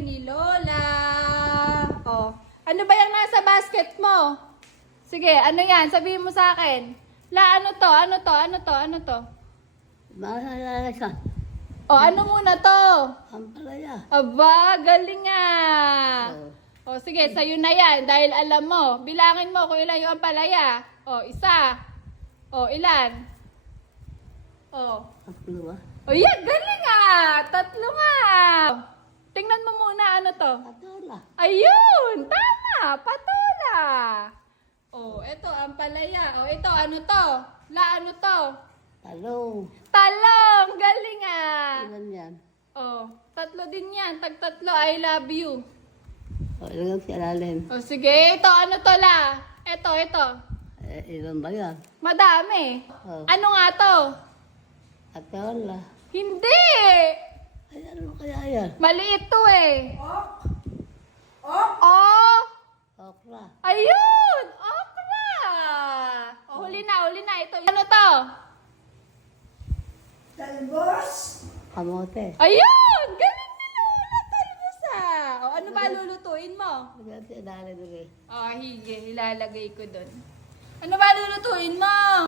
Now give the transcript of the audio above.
birthday ni Lola. Oh, ano ba yung nasa basket mo? Sige, ano yan? Sabihin mo sa akin. La, ano to? Ano to? Ano to? Ano to? Maalala ka. Oh, ano muna to? Ang palaya. Aba, galing ah. Oh. O sige, sa'yo na yan dahil alam mo. Bilangin mo kung ilan yung ampalaya. O, isa. O, ilan? O. Tatlo ba? O yan, galing ah. Tatlo nga. Tingnan mo muna ano to. Patola. Ayun, tama. Patola. O, eto ampalaya. O, ito ano to? La, ano to? Talong. Talong. Galing ah. Ilan yan? O, tatlo din yan. Tag-tatlo. I love you. O, ilagay sa ilalim. O sige, ito ano to la? Ito. Ilan ba yan? Madami. Oh. Ano nga to? Patola. Hindi! Ay, ano kaya yan? Maliit to eh. Oh! Okra. Ayun! Okra! O, huli na. Ito. Ano to? Kamote. Ayun! Galing ni Lola. Talbos ah. O, ano ba lulutuin mo? Ilagay sa ilalim. O, hige. Ilalagay ko dun. Ano ba lulutuin mo?